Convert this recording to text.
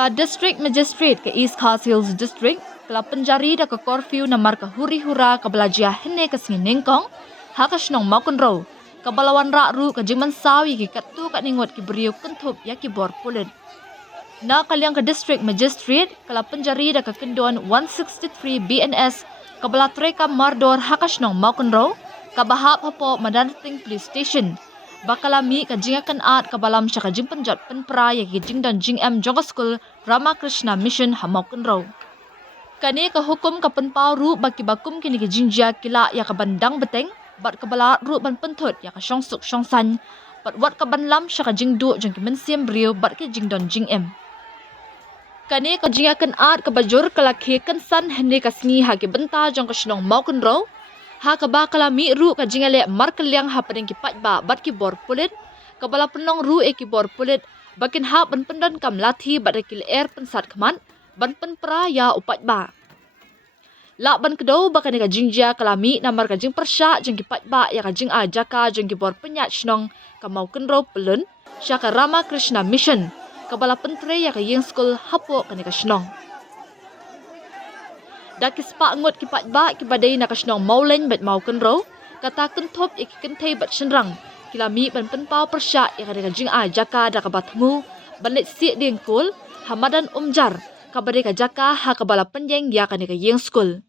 Ka District Magistrate ke East Khas Hills District, kala Pynjari da ke Curfew namar ke huri hura ke belajia hene ke singi nengkong, hakas nong Mawkynrew, ke balawan rak ke jingman sawi ki katu kat ningot ki beriu kentup ya ki bor pulit. Na kaliang ke District Magistrate, kala Pynjari da ke kendon 163 BNS, ke balatreka mardor hakas nong Mawkynrew, ke bahap hapo Madanting Police Station. Bakalami ka jingakan at kabalam siya ka jing penjat penpra ya ki jing dan jing Jonga School Ramakrishna Mission ha Mawkynrew. Kani ka hukum ka penpau ru baki bakum kini ki jingjia kila ya ka bandang beteng bat ka bala ru ban pentut ya ka syongsuk syongsan bat wat ka banlam siya ka jing du jeng ki mensiam beriu bat ki jing don jing Kani ka jingakan at ka bajur kalaki kensan hene ka singi ha ki benta jong ka shnong Mawkynrew. Ha ka ba kalami ru ka jingale mar kaliang ha padeng ki patba bat ki bor pulit ka bala penong ru e ki bor pulit bakin ha ban pendan kam lathi bat ki air pensat kman ban penpra ya upat ba la ban kedo bakani ka jingjia kalami namar ka jing persya jeng ki patba ya ka jing a jaka jeng ki bor penyat shnong ka Mawkynrew pelun sya ka Ramakrishna Mission ka bala pentre ya ka yeng school hapo kani ka shnong. Daki spa ngot ki patba ki badai na kasnong Maulen bet Mawkynrew kata kenthop iki kenthei bat shenrang kilami ban penpau persya ya ka jing a jaka da ka batmu banlet si ding kul hamadan umjar ka badai ka jaka ha ka bala penjeng ya ka yeng school.